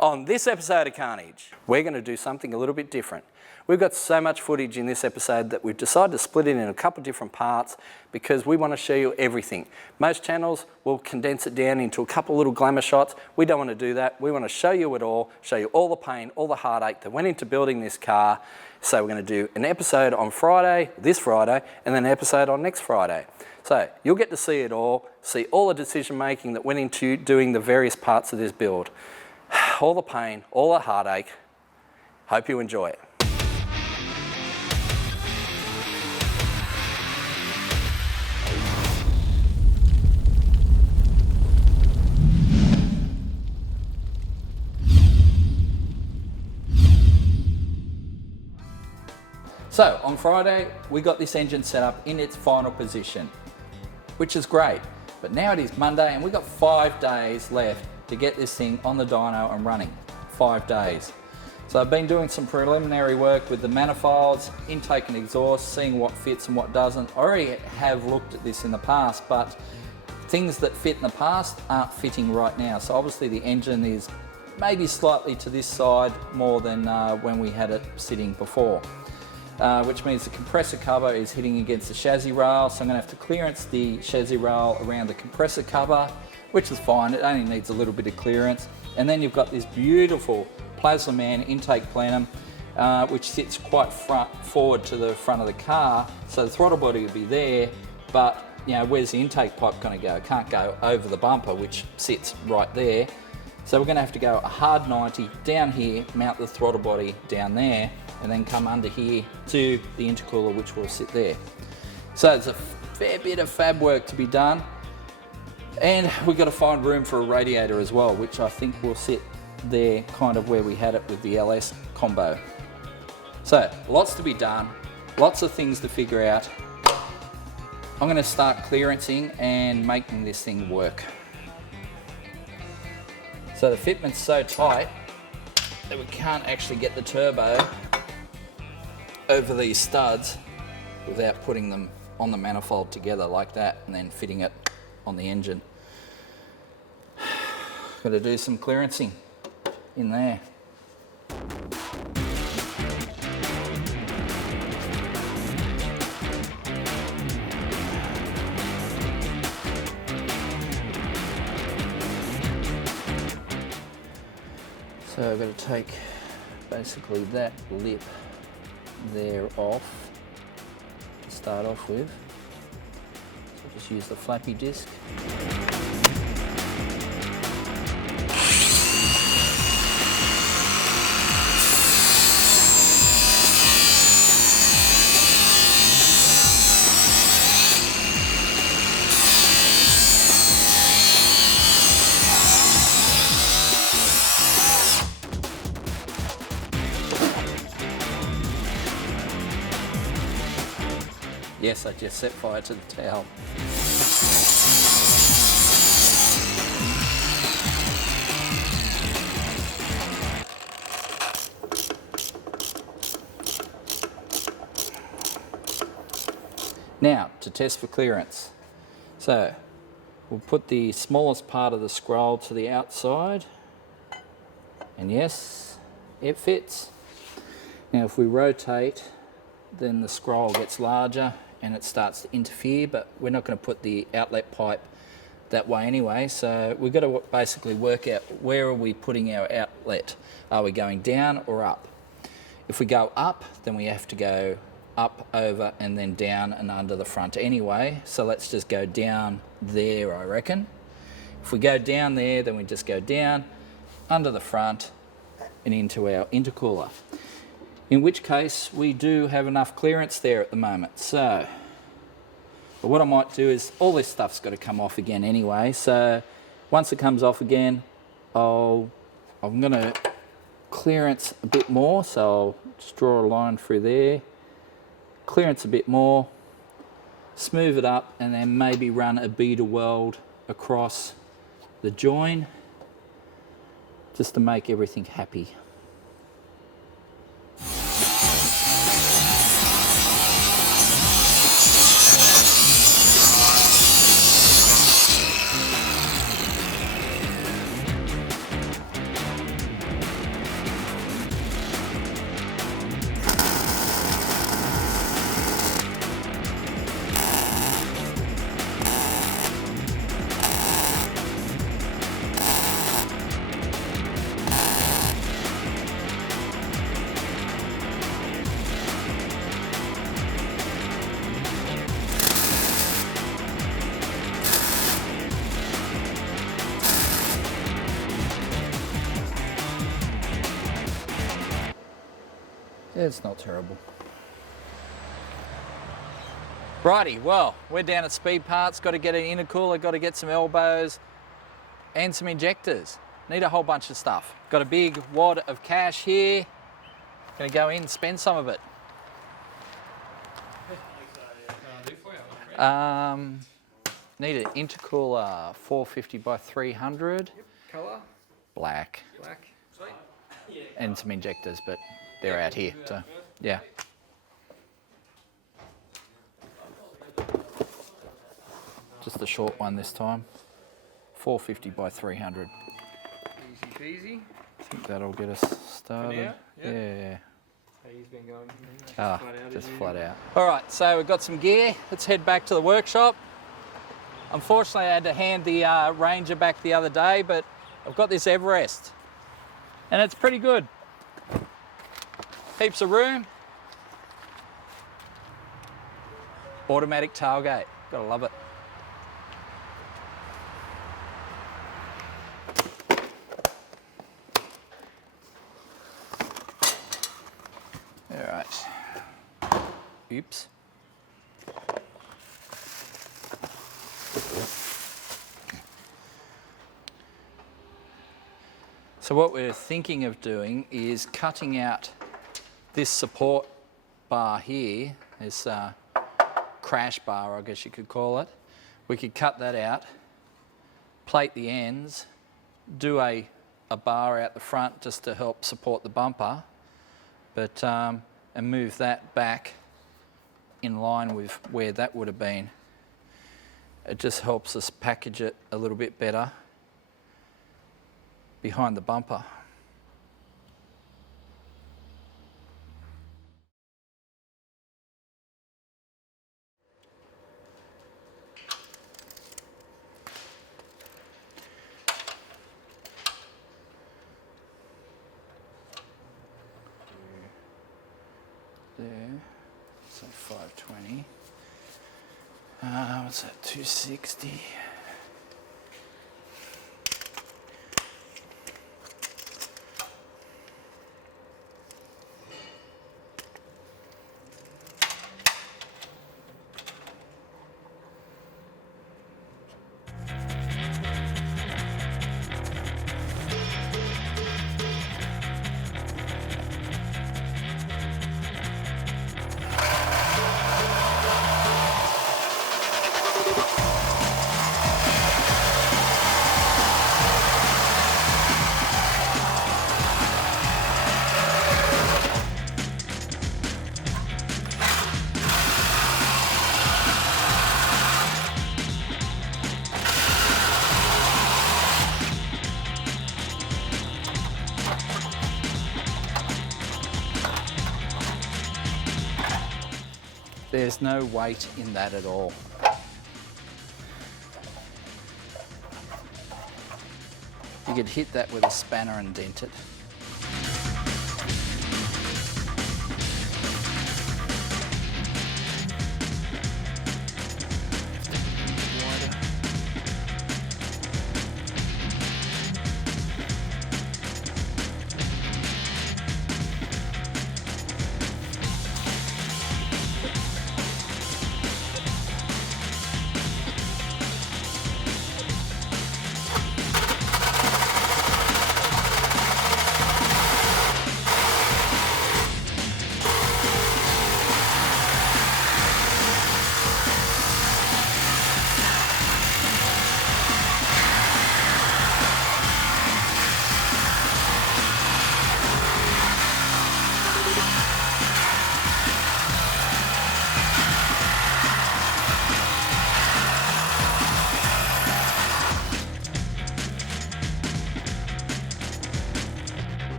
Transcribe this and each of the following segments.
On this episode of Carnage, we're going to do something a little bit different. We've got so much footage in this episode that we've decided to split it in a couple of different parts because we want to show you everything. Most channels will condense it down into a couple of little glamour shots. We don't want to do that. We want to show you it all, show you all the pain, all the heartache that went into building this car. So we're going to do an episode on Friday, this Friday, and then an episode on next Friday. So you'll get to see it all, see all the decision making that went into doing the various parts of this build. All the pain, all the heartache. Hope you enjoy it. So on Friday, we got this engine set up in its final position, which is great. But now it is Monday and we've got 5 days left to get this thing on the dyno and running. 5 days. So I've been doing some preliminary work with the manifolds, intake and exhaust, seeing what fits and what doesn't. I already have looked at this in the past, but things that fit in the past aren't fitting right now. So obviously the engine is maybe slightly to this side more than when we had it sitting before. Which means the compressor cover is hitting against the chassis rail, so I'm going to have to clearance the chassis rail around the compressor cover, which is fine, it only needs a little bit of clearance. And then you've got this beautiful Plasma Man intake plenum, which sits quite forward to the front of the car, so the throttle body will be there, but you know, where's the intake pipe going to go? It can't go over the bumper, which sits right there. So we're going to have to go a hard 90 down here, mount the throttle body down there, and then come under here to the intercooler, which will sit there. So there's a fair bit of fab work to be done. And we've got to find room for a radiator as well, which I think will sit there kind of where we had it with the LS combo. So lots to be done, lots of things to figure out. I'm going to start clearancing and making this thing work. So the fitment's so tight that we can't actually get the turbo over these studs without putting them on the manifold together like that and then fitting it on the engine. Got to do some clearancing in there. So I've got to take basically that lip there off to start off with. So just use the flappy disc. Yes, I just set fire to the towel. Now, to test for clearance. So, we'll put the smallest part of the scroll to the outside. And yes, it fits. Now, if we rotate, then the scroll gets larger and it starts to interfere, but we're not going to put the outlet pipe that way anyway, so we've got to basically work out where are we putting our outlet. Are we going down or up? If we go up, then we have to go up, over, and then down and under the front anyway, so let's just go down there, I reckon. If we go down there, then we just go down, under the front, and into our intercooler. In which case, we do have enough clearance there at the moment. So, but what I might do is, all this stuff's got to come off again anyway. So, once it comes off again, I'm going to clearance a bit more. So, I'll just draw a line through there, clearance a bit more, smooth it up, and then maybe run a beater weld across the join, just to make everything happy. Yeah, it's not terrible. Righty, well, we're down at Speed Parts, got to get an intercooler, got to get some elbows and some injectors. Need a whole bunch of stuff. Got a big wad of cash here. Gonna go in and spend some of it. Need an intercooler 450 by 300. Yep. Colour? Black. Black. Sweet. And some injectors, but they're out here, so yeah. Just a short one this time. 450 by 300. Easy peasy. I think that'll get us started. For now? Yeah. Hey, he's been going Just flat out. All right, so we've got some gear. Let's head back to the workshop. Unfortunately, I had to hand the Ranger back the other day, but I've got this Everest, and it's pretty good. Heaps of room. Automatic tailgate. Gotta love it. All right. Oops. So what we're thinking of doing is cutting out this support bar here, this crash bar, I guess you could call it. We could cut that out, plate the ends, do a bar out the front just to help support the bumper, but and move that back in line with where that would have been. It just helps us package it a little bit better behind the bumper. There, so 520. What's that, 260? There's no weight in that at all. You could hit that with a spanner and dent it.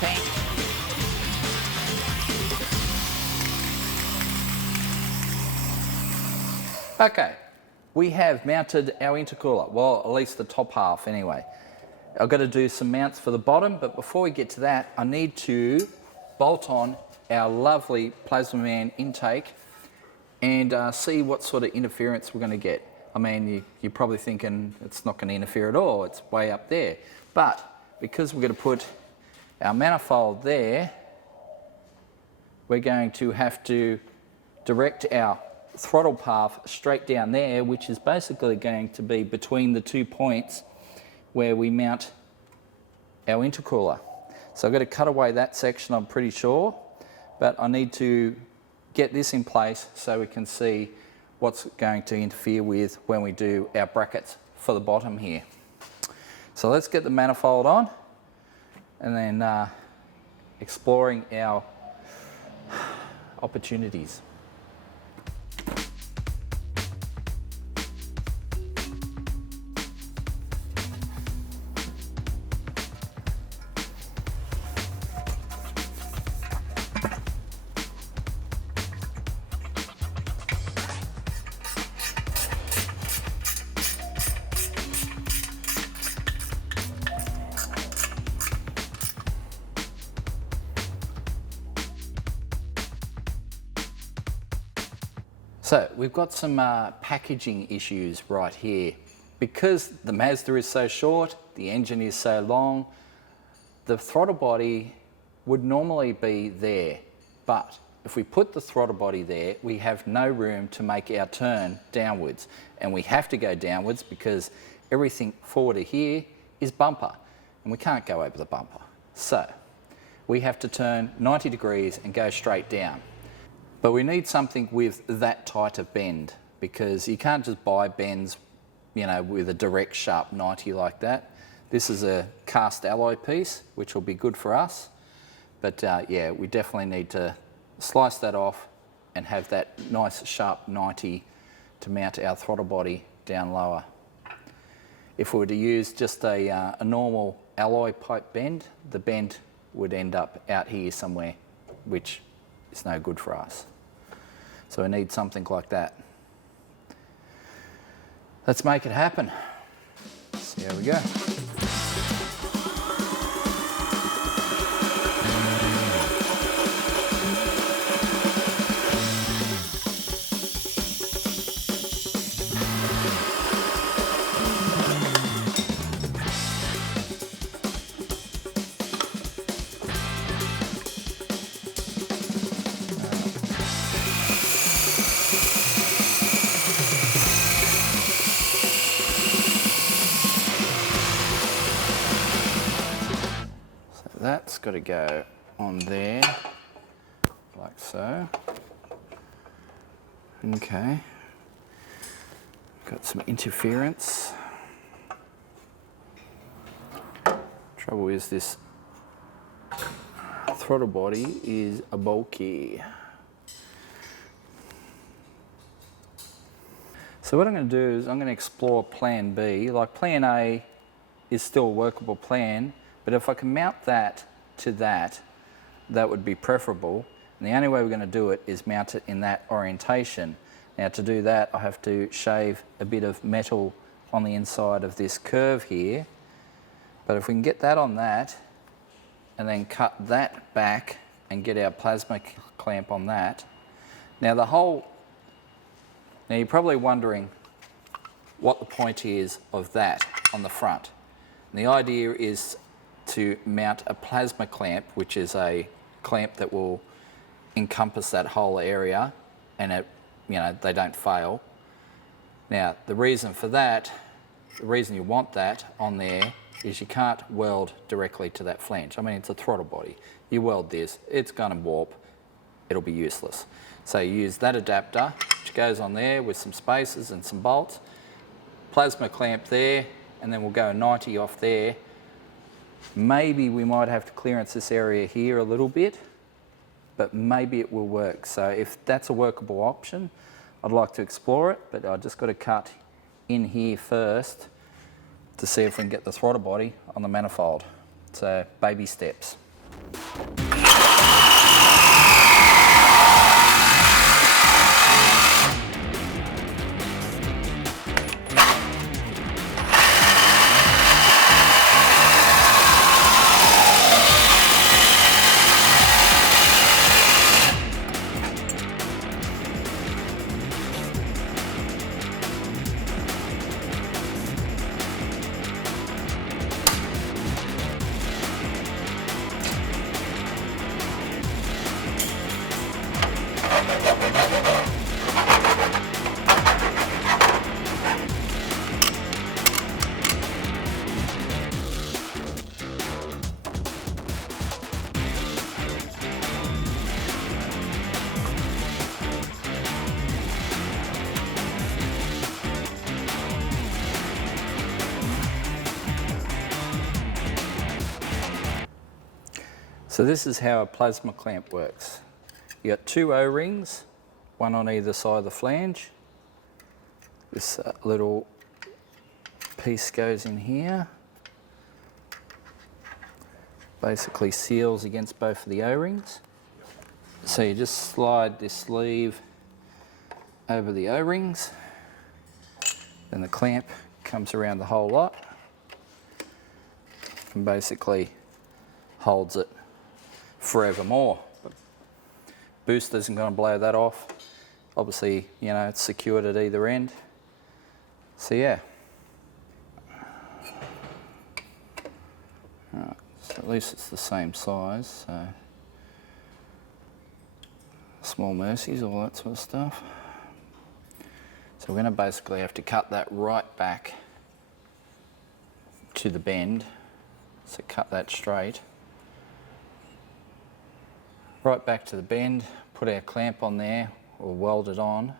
tank. Okay, we have mounted our intercooler, well, at least the top half anyway. I've got to do some mounts for the bottom, but before we get to that, I need to bolt on our lovely Plasma Man intake and see what sort of interference we're going to get. I mean, you're probably thinking it's not going to interfere at all, it's way up there. But because we're going to put our manifold there, we're going to have to direct our throttle path straight down there, which is basically going to be between the 2 points where we mount our intercooler. So I've got to cut away that section, I'm pretty sure, but I need to get this in place so we can see what's going to interfere with when we do our brackets for the bottom here. So let's get the manifold on and then exploring our opportunities. So we've got some packaging issues right here. Because the Mazda is so short, the engine is so long, the throttle body would normally be there. But if we put the throttle body there, we have no room to make our turn downwards. And we have to go downwards because everything forward of here is bumper. And we can't go over the bumper. So we have to turn 90 degrees and go straight down. But we need something with that tight of bend because you can't just buy bends, you know, with a direct sharp 90 like that. This is a cast alloy piece, which will be good for us. But yeah, we definitely need to slice that off and have that nice sharp 90 to mount our throttle body down lower. If we were to use just a normal alloy pipe bend, the bend would end up out here somewhere, which is no good for us. So we need something like that. Let's make it happen. So here we go. That's got to go on there, like so. Okay. Got some interference. Trouble is this throttle body is bulky. So what I'm going to do is I'm going to explore plan B. Like plan A is still a workable plan, but if I can mount that to that, that would be preferable. And the only way we're going to do it is mount it in that orientation. Now to do that, I have to shave a bit of metal on the inside of this curve here. But if we can get that on that, and then cut that back and get our plasma clamp on that. Now you're probably wondering what the point is of that on the front. And the idea is to mount a plasma clamp, which is a clamp that will encompass that whole area and they don't fail. Now the reason for that, the reason you want that on there is you can't weld directly to that flange. I mean, it's a throttle body. You weld this, it's gonna warp, it'll be useless. So you use that adapter, which goes on there with some spacers and some bolts, plasma clamp there, and then we'll go 90 off there. Maybe we might have to clearance this area here a little bit, but maybe it will work. So if that's a workable option, I'd like to explore it, but I just got to cut in here first to see if we can get the throttle body on the manifold. So baby steps. So this is how a plasma clamp works. You got two O-rings, one on either side of the flange. This little piece goes in here. Basically seals against both of the O-rings. So you just slide this sleeve over the O-rings, then the clamp comes around the whole lot and basically holds it forevermore. But booster isn't going to blow that off. Obviously, you know, it's secured at either end. So yeah. Alright, so at least it's the same size. So small mercies, all that sort of stuff. So we're going to basically have to cut that right back to the bend. So cut that straight. Right back to the bend, put our clamp on there, or weld it on,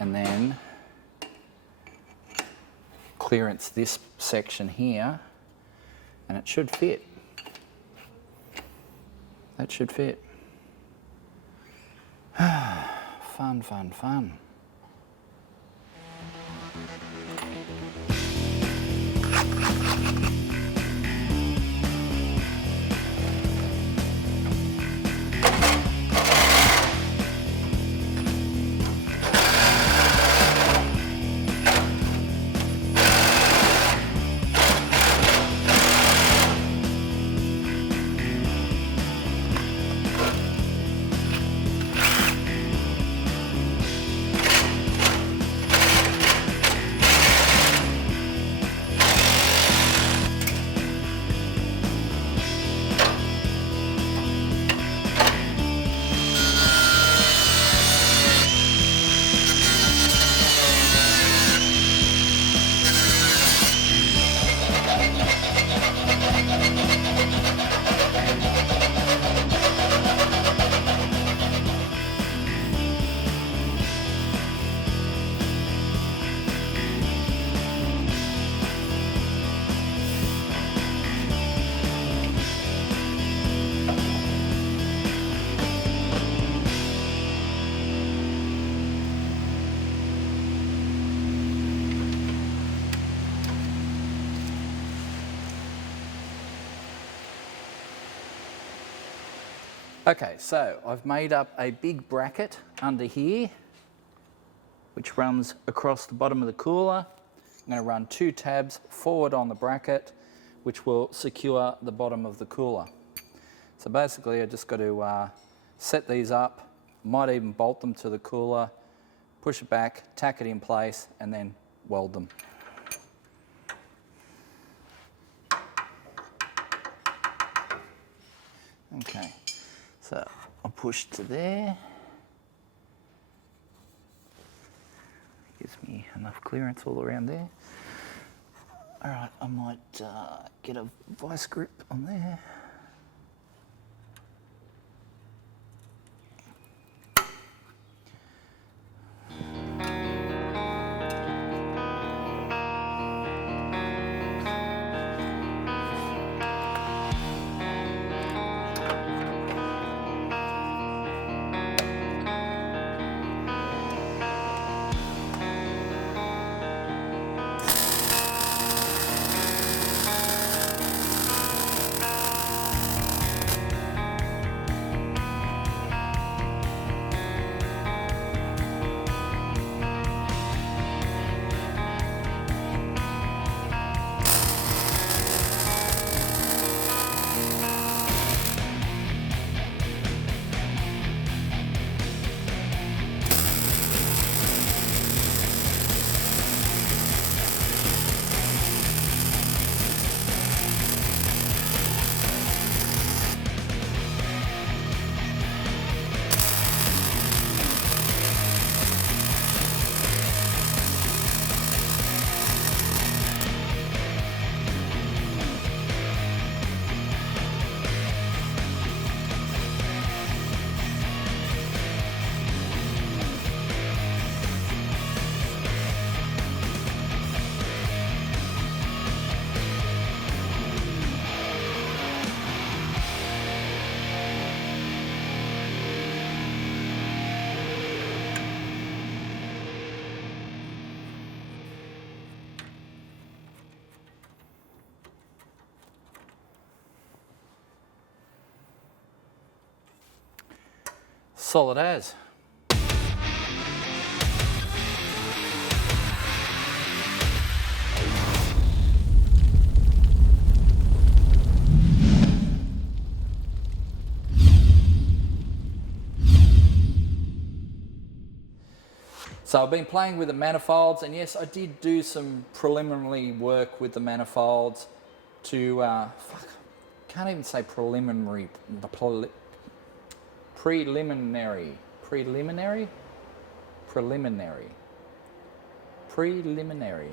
and then clearance this section here, and it should fit. That should fit. Fun, fun, fun. Okay, so I've made up a big bracket under here, which runs across the bottom of the cooler. I'm going to run 2 tabs forward on the bracket, which will secure the bottom of the cooler. So basically, I just got to set these up, might even bolt them to the cooler, push it back, tack it in place, and then weld them. Okay. So I'll push to there. Gives me enough clearance all around there. All right, I might get a vice grip on there. Solid as. So I've been playing with the manifolds, and yes, I did do some preliminary work with the manifolds to, can't even say preliminary, preliminary.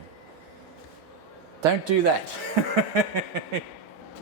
Don't do that.